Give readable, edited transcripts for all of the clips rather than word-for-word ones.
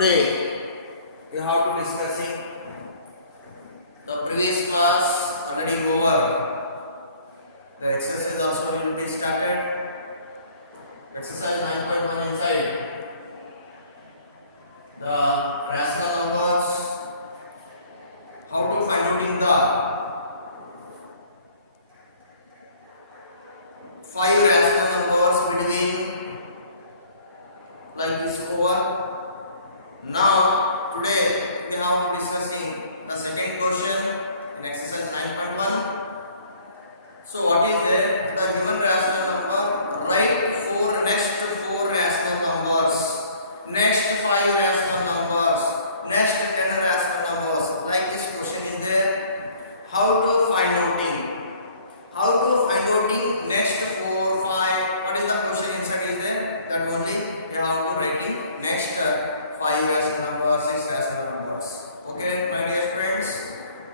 Today we have to discussing the previous class already over. The exercise also will be started. Exercise 9.1 inside the rational numbers. How to find out in the 5 rational numbers between like this over. Now today we are discussing the second question in exercise 9.1. So what is there? The given rational number, write for next 4 rational numbers, next 5 rational numbers, next 10 rational numbers. Like this question is there. How to find outing? How to find outing next 4, 5? What is the question inside is there? That only we have to writing next 5 rational numbers, 6 rational numbers. Okay, my dear friends,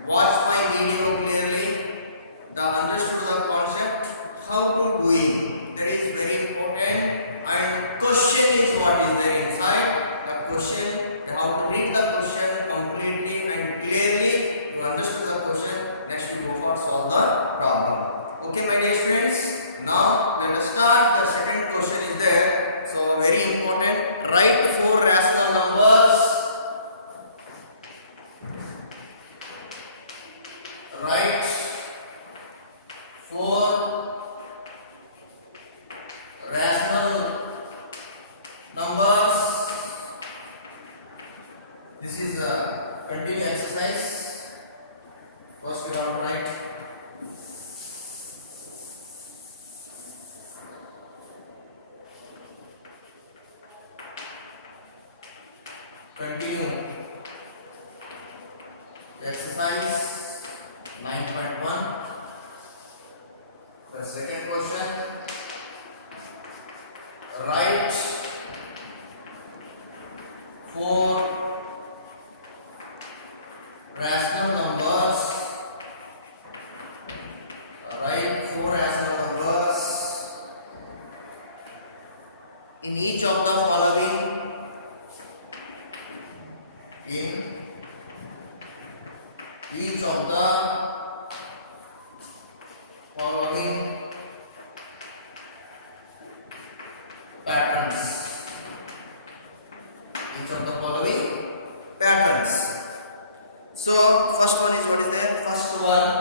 watch my video clearly. The understood the concept, how to do it. That is very important. And question is what is there inside. The question, you have to read the question completely and clearly. You understood the question. Next you go for solve the problem. Okay, my dear friends. Now let us start. The second question is there. So very important. Write 4 rational numbers. Write 4 rational numbers. This is a continuous exercise. First we have to write continue exercise 9.1. The second question, write 4 rational numbers. Write 4 rational numbers in each of the following. In each of the following patterns. Each of the following patterns. So first one is what is there? First one,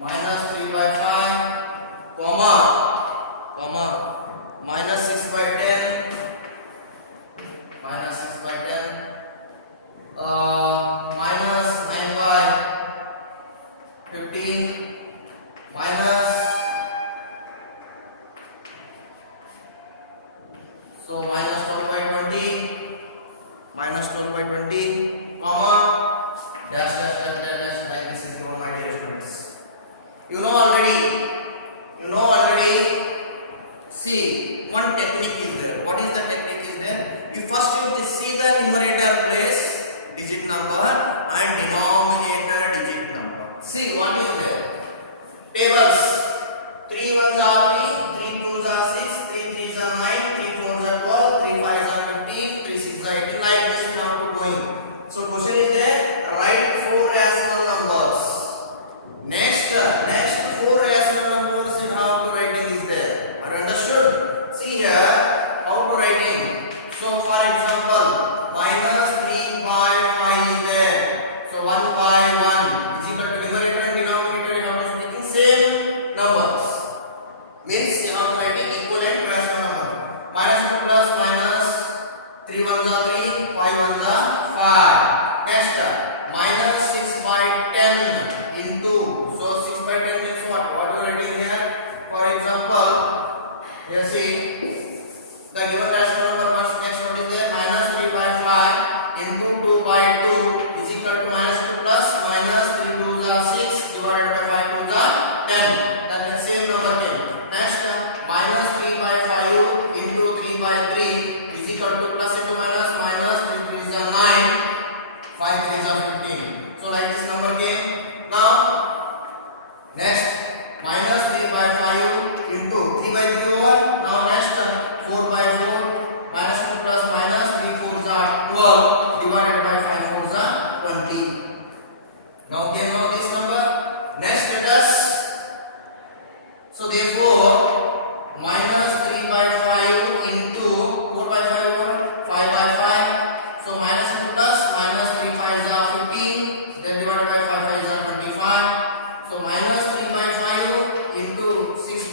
minus 3 by 5, comma, minus 6 by 10, minus 6 by 10, minus 9 by 15, minus, so minus 12 by 20, minus 12 by 20, comma, dash, dash, dash, dash, dash, like this is given, my dear students. You know already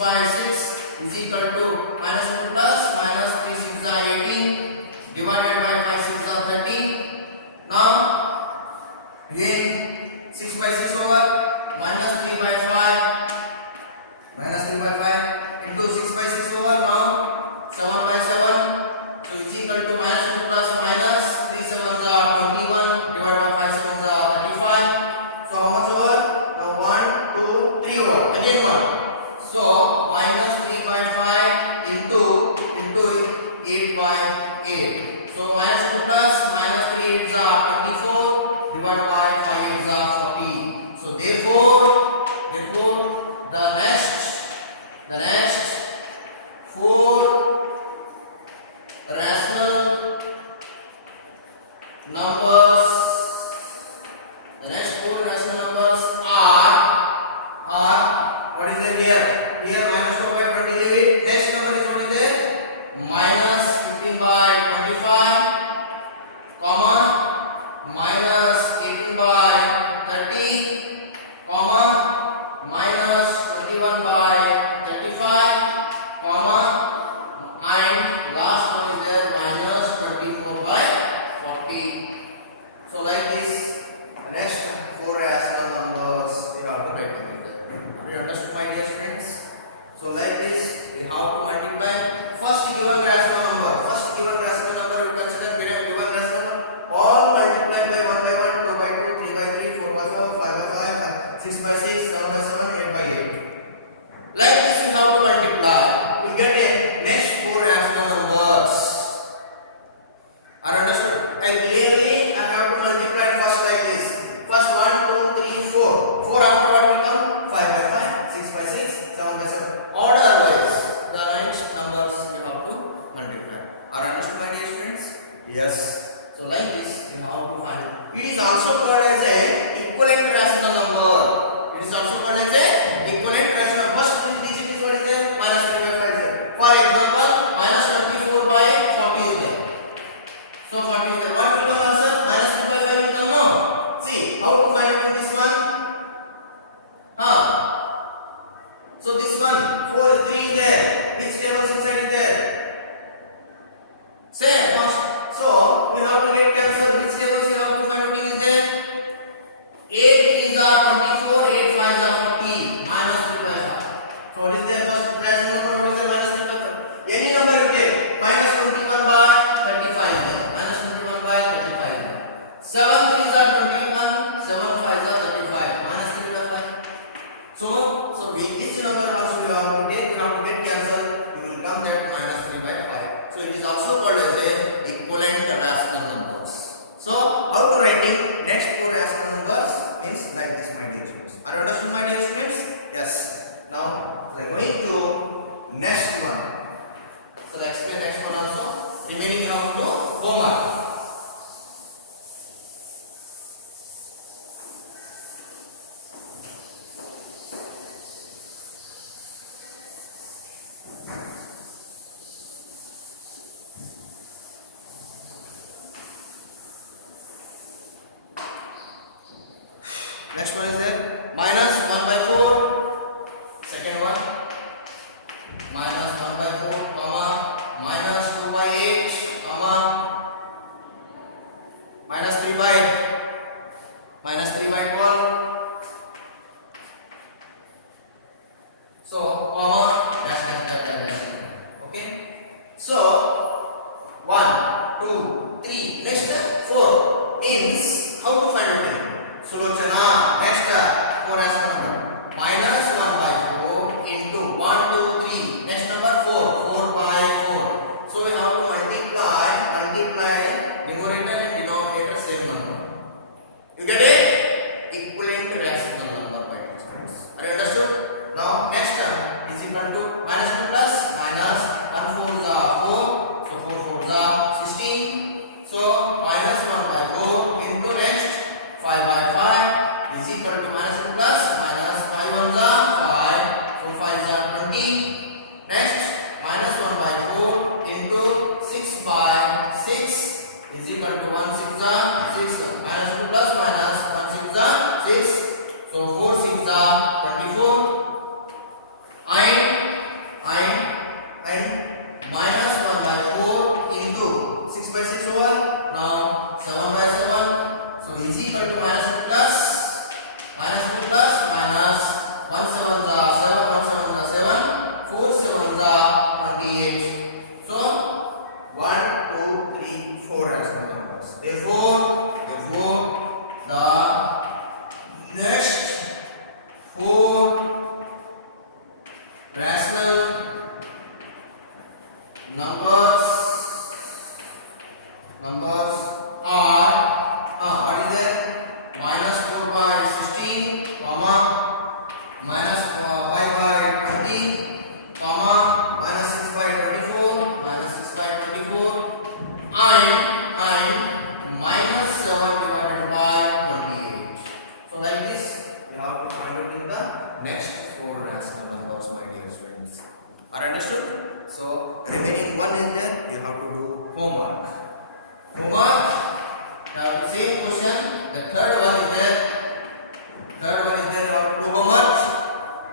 by 6 is equal to minus 2 plus minus 3 6 are 18 divided by 5 6 are 30. Now again 6 by 6 over minus 3 by 5 into 6 by 6 over now 7 by 7. So is equal to minus 2 plus minus 3 7s are 21 divided by 5 7s are 35. So how much over? Now 1 2 3 over again 1. So minus 3 by 5 into 8 by 8. So minus 2 plus minus 3 8s are 24 divided by 5 8s are 40. So therefore the next 4 rational numbers are what is it here? Here minus 4 by 28. Next number is what is there? Minus 15 by 25, comma minus 18 by 30, comma minus 21 by 35, comma and last one is there minus 24 by 40. So like this, next 4 rational numbers we have to write it. You understood my dear friends? So like this we have to multiply first given rational number. You consider given rational number all multiplied by 1 by 1, 2 by 2, 3 by 3, 4 by 4, 5 by 5, 6 by 6, 7 by 7, 8 by 8. Like this we have to multiply. We get a next 4 rational numbers. Are understood? And clearly I have to multiply first like this. First 1 2 3 4. 4 after what will come? 5 by 5, 6 by 6, 7 by 7. Order wise the next numbers you have to multiply. Are understood my dear students? Yes. So like this you have to find. It is also called as a equivalent rational number. It is also called as a equivalent rational. First it is what is there? Minus 3 by 5 is there. For example, minus 24 by 40 is there. So 40 is there. What will the answer? Minus 3 by 5 will come out. See how to find it in this one? So this one 4 3 is there. Which table inside is there? Say first. So we have to get cancel. Which tables we have to find out is there? 8 3s are 24, 8 5s are 40. Minus 3 by 5. So what is there? First rational number what is there? Minus 3 by 5. Any number you take. Minus 21 by 35 is there. Minus 21 by 35 is there. 7 3s are 21, 7 5s are 35. Minus 3 by 5. So with each number also you have to take, you have to get cancel. You will come that minus 3 by 5. So it is also called as a equivalent rational numbers. So how to writing next 4 rational numbers is like this, my dear students. Are you understood, my dear students? Yes. Now we are going to next one. So let's explain next one also. Remaining we have to homework. Next one is there minus 1 by 4. Second one minus 1 by 4, comma minus 2 by 8, comma minus 3 by 12. So comma dash dash dash dash. numbers are what is there? Minus 4 by 16, comma, minus 5 by 20, comma, minus 6 by 24, minus 6 by 24, and minus 7 divided by 28. So like this, we have to find out in the next 4 rational numbers, my dear students. Are understood? So remaining one is there, you have to do homework. Homework. Now the same question. The third one is there. You have to do homework.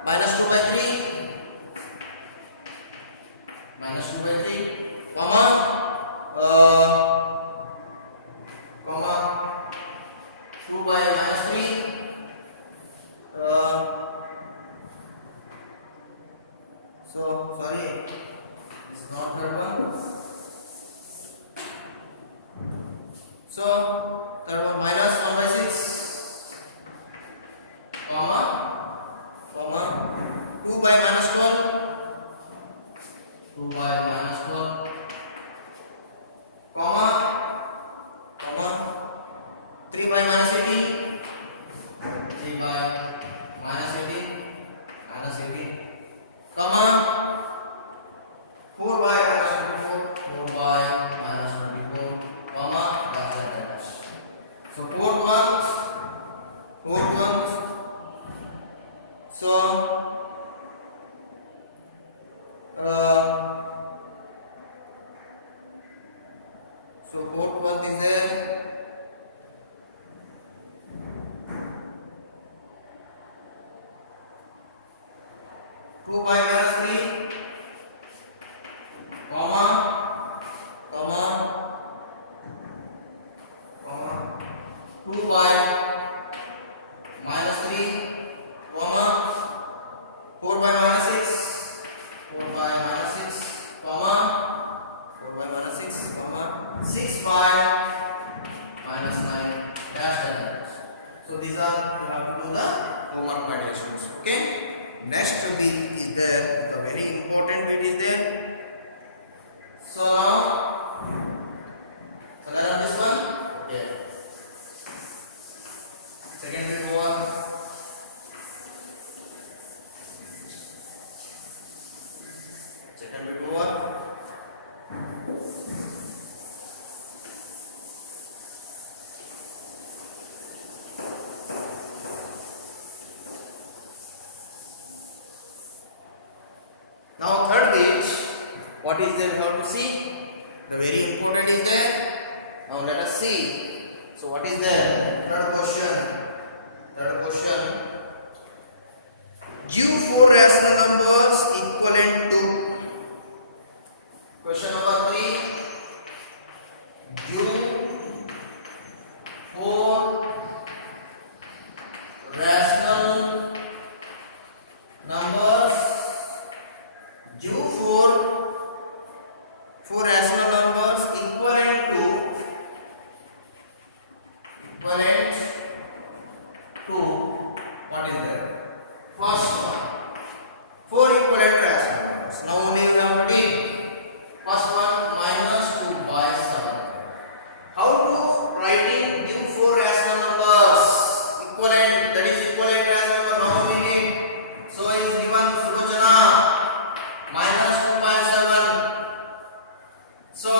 Minus 2 by 3. Minus 2 by 3. Comma. Comma. 2 by minus 3. So sorry. It's not third one. So third one minus 1 by 6, comma, 2 by minus 12, 2 by minus 12, comma, 3 by minus 18, 3 by minus 18, comma, 4 by minus 24, 4 by minus 24, comma, dash. So 4 ones. So fourth one is there. Two by minus 3, comma, 2 by minus 3, comma, 4 by minus 6, 4 by minus 6, comma, 4 by minus 6, comma, 6 by minus 9, dash. So these are, you have to do the homework, my dear students. Okay. Next bit is there. The very important bit is there. So now, learn this one. Okay. Second bit over. Second bit over. Now third bit, what is there we have to see? The very important is there. Now let us see. So what is there? Third question. Give 4 rational numbers equivalent to. Question number 3. Give 4 rational numbers. Give 4 rational numbers equivalent to what is that? First one, 4 equivalent rational numbers. Now only we have to take first one minus 2 by 7. How to writing give 4 rational numbers equivalent, that is equivalent rational number. Now we need, so is given Sulochana minus 2 by 7. So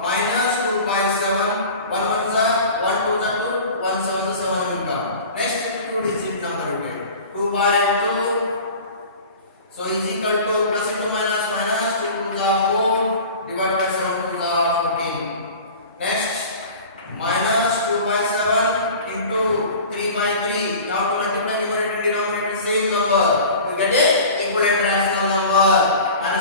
minus 2 by 7, 1 1 is 1 2 is 2, 1 7 is 7 will come. Next 2 digit number you get 2 by 2. So is equal to plus into minus 2 to the 4 divided by 7 to the 14. Next minus 2 by 7 into 3 by 3. Now to multiply numerator and denominator same number. We get a equivalent rational number. And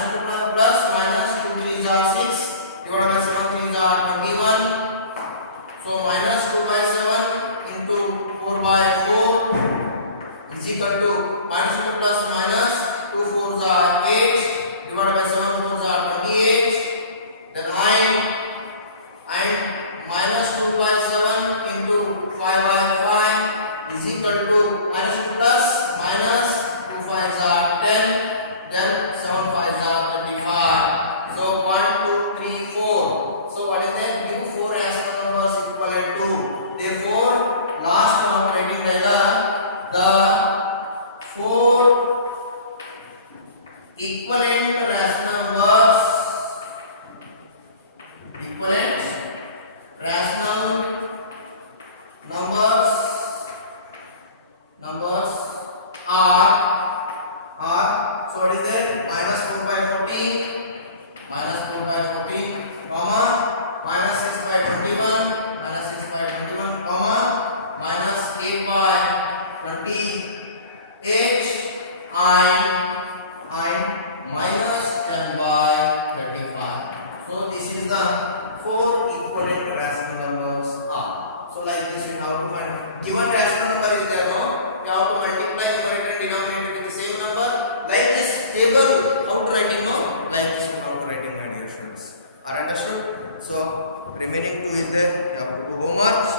plus minus 2 3 is 6 divided by 7 3 is 21. So minus 2 by 7 into 4 by 4 is equal to minus 2 plus minus 2 4 is 8 equivalent rational numbers, equivalent rational numbers are so what is there? Minus 4 by 14, minus 4 by 14, comma, minus 6 by 21, minus 6 by 21, comma, minus 8 by 28, and minus 10 by 35. So this is the four equivalent rational numbers are. So like this you have to find given rational number is there, no? You have to multiply numerator and denominator with the same number. Like this table, how to write it, no? Like this you have to write it, my dear students. Are understood? So remaining two is there. You have to do homework.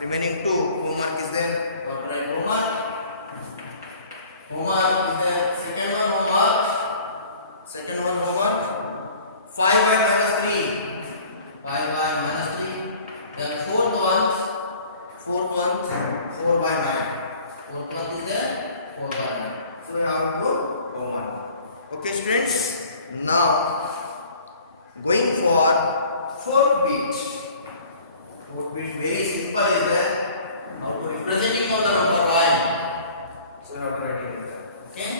Remaining two homework is there. You have to write homework. Homework is there. Second one homework. Second one homework. 5 by minus 3. 5 by minus 3. Then fourth one 4 by 9. Fourth one is there 4 by 9. So you have to do homework. Okay students. Now going for fourth bit. Fourth bit very simple is there. How to representing on the number line. So you have to write it there. Okay.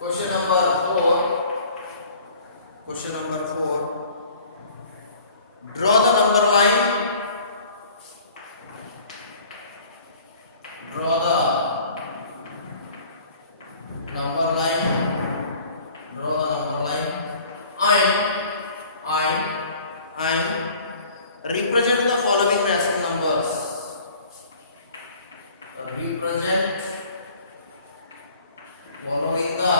Question number 4. Question number 4. Draw the number line. Draw the number line. Draw the number line. And represent the following rational numbers. Represent following the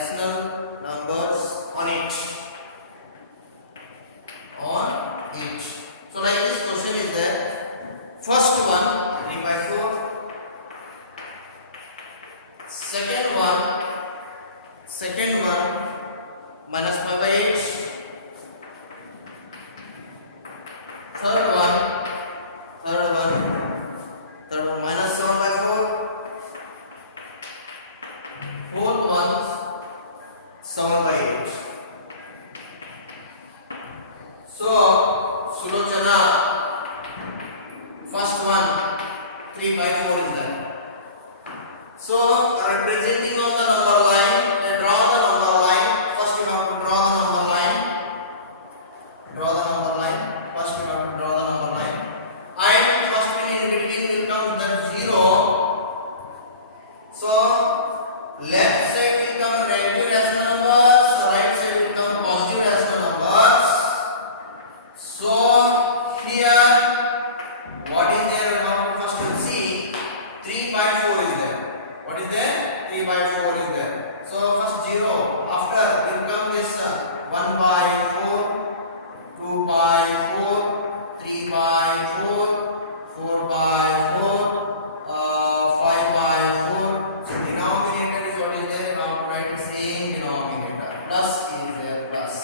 rational numbers on it. So like this question is there. First one 3 by 4. Second one minus 5 by 8. Third one minus 7 by 4. Fourth one 7 by 8. So Sulochana, first one 3 by 4 is there. So representing on the number line, draw the number line. First you have to draw the number line. Draw the number line. First you have to draw the number line. And first in between will come that 0. So left side will come negative rational numbers, right side will come positive rational numbers. So here what is there? First you see 3 by 4 is there. What is there? 3 by 4 is there. So first 0. After will come this 1 by 4, 2 by 4, 3 by 4, 4 by 4, 5 by 4. So denominator is what is there? You have to write the same denominator. Plus is there, plus.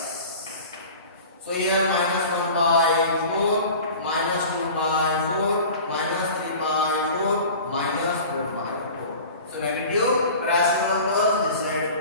So here minus 1 by 4, minus 2 by 4, minus 3 by 4, minus 4 by 4. So negative rational numbers, this side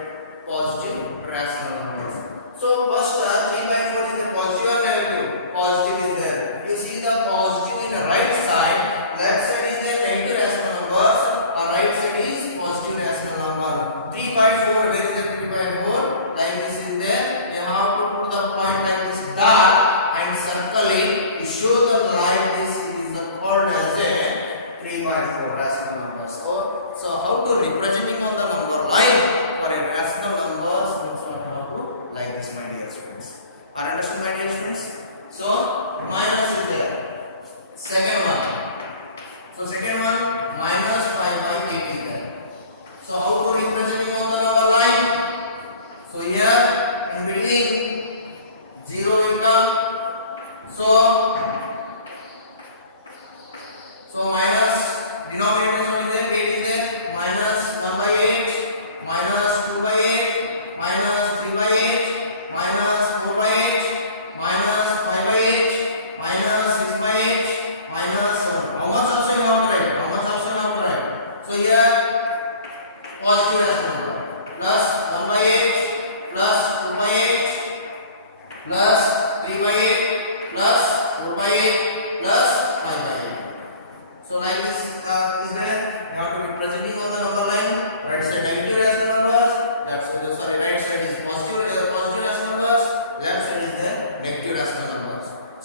positive rational numbers. So first 3 by 4 is the positive or negative? Positive is there. You see the positive in the right side, left side is the negative rational numbers, right side is positive rational number. 3 by 4, where is the 3 by 4? Like this is there. You have to put the point like this dot and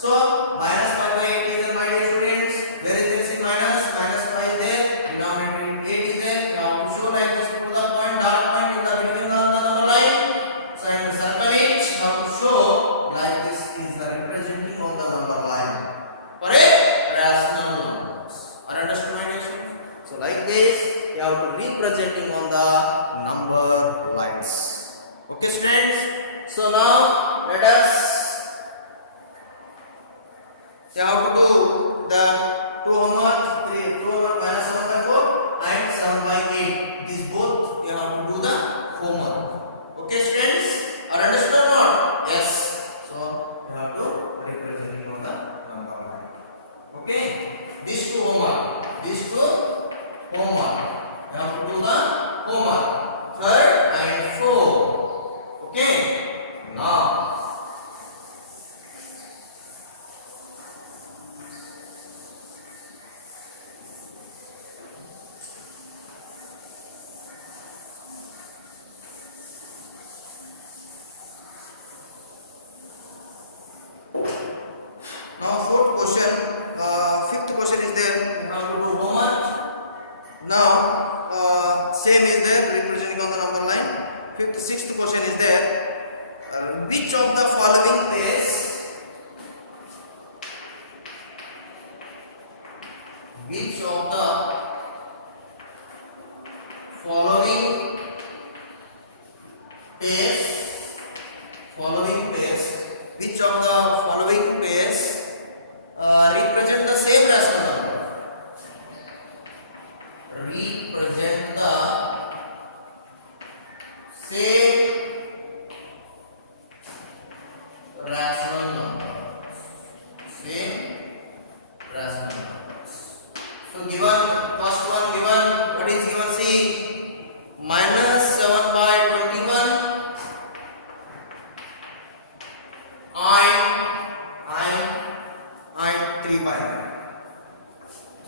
So minus 5 by 8 is there, my dear students. Where is this in minus? Minus 5 is there. Denominator 8 is there. Now to show like this, put the point, dot point in the beginning of the number line. So and circle it. Now to show like this is the representing on the number line for a rational numbers. Are understood, my dear students? So like this, you have to representing on the number lines. Okay, students. So now let us. You have to do the 2 homework, 2 homework minus 7 by 4 and 7 by 8. These both you have to do the homework. Okay, students? Are understood or not? Yes. So you have to represent on the number line. Okay? These two homework. These two homework. You have to do the homework. Third and fourth. Okay? Now. Now fourth question, fifth question is there. You have to do homework. Now same is there, representing on the number line. Fifth, sixth question is there. Which of the following pairs? Which of the following pairs? Following pairs. Which of the following pairs represent the same rational number? Represent the same rational numbers. Same rational numbers. So given first one given, what is given? See, minus 7 by 21 and 3 by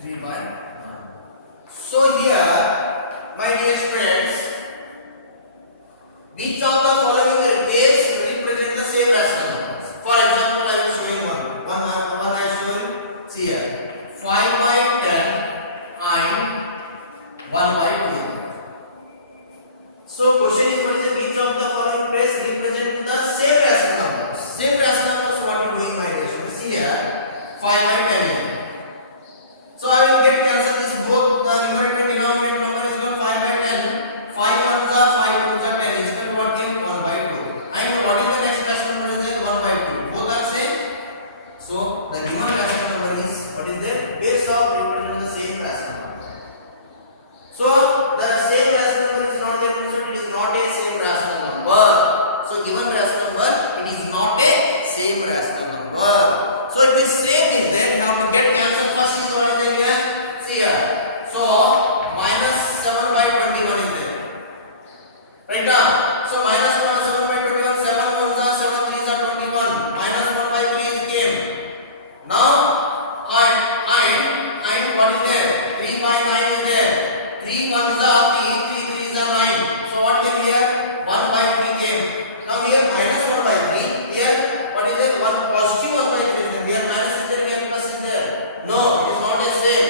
3 by 1. So here, my dear friends, which of the following pairs represent the same rational numbers? For example, I am showing one I show you. See here, 5 by 10 and 1 by 2. So question is, what is which of the following pairs represent the same rational numbers? Same rational numbers, what you doing, my dear students? See here, 5 by 10. So I will get cancel this both the numerator and denominator number is equal 5 by 10. 5 ones are 5 twos are 10 is equal to what came 1 by 2. And what is the next rational number is there? 1 by 2. Both are same. So the given rational number is what is there? Base of represent the same rational number. So the same rational number is not there, so it is not a same rational number. So given rational number, it is not a same rational number. So if this same is there, you have to get cancel. First is what is there? See here. So minus 7 by 21 is there. Right now. So minus 7 by 21, 7 ones are 7 threes are 21. Minus 1 by 3 is came. Now and what is there? 3 by 9 is there. 3 ones are 3, 3 threes are 9. So what came here? 1 by 3 came. Now here minus 1 by 3. Here what is there? 1 positive 1 by 3 is there. Here minus is there, here plus is there. No, it is not the same.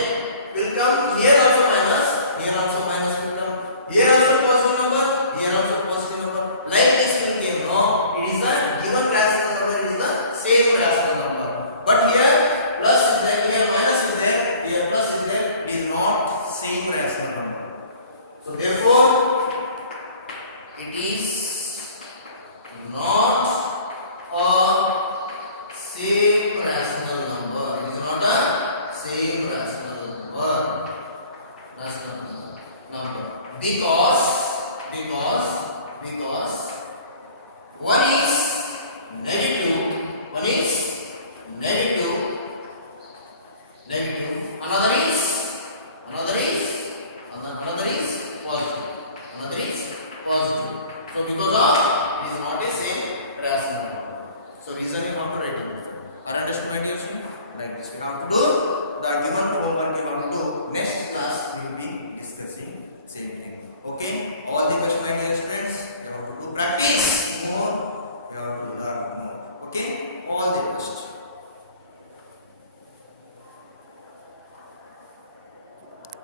Will come here also minus, here also minus will come. Here also positive number, here also positive number. Like this will came. No, it is a given rational number is the same rational number. But here plus is there, here minus is there, here plus is there. It is not same rational number. So therefore, it is not a same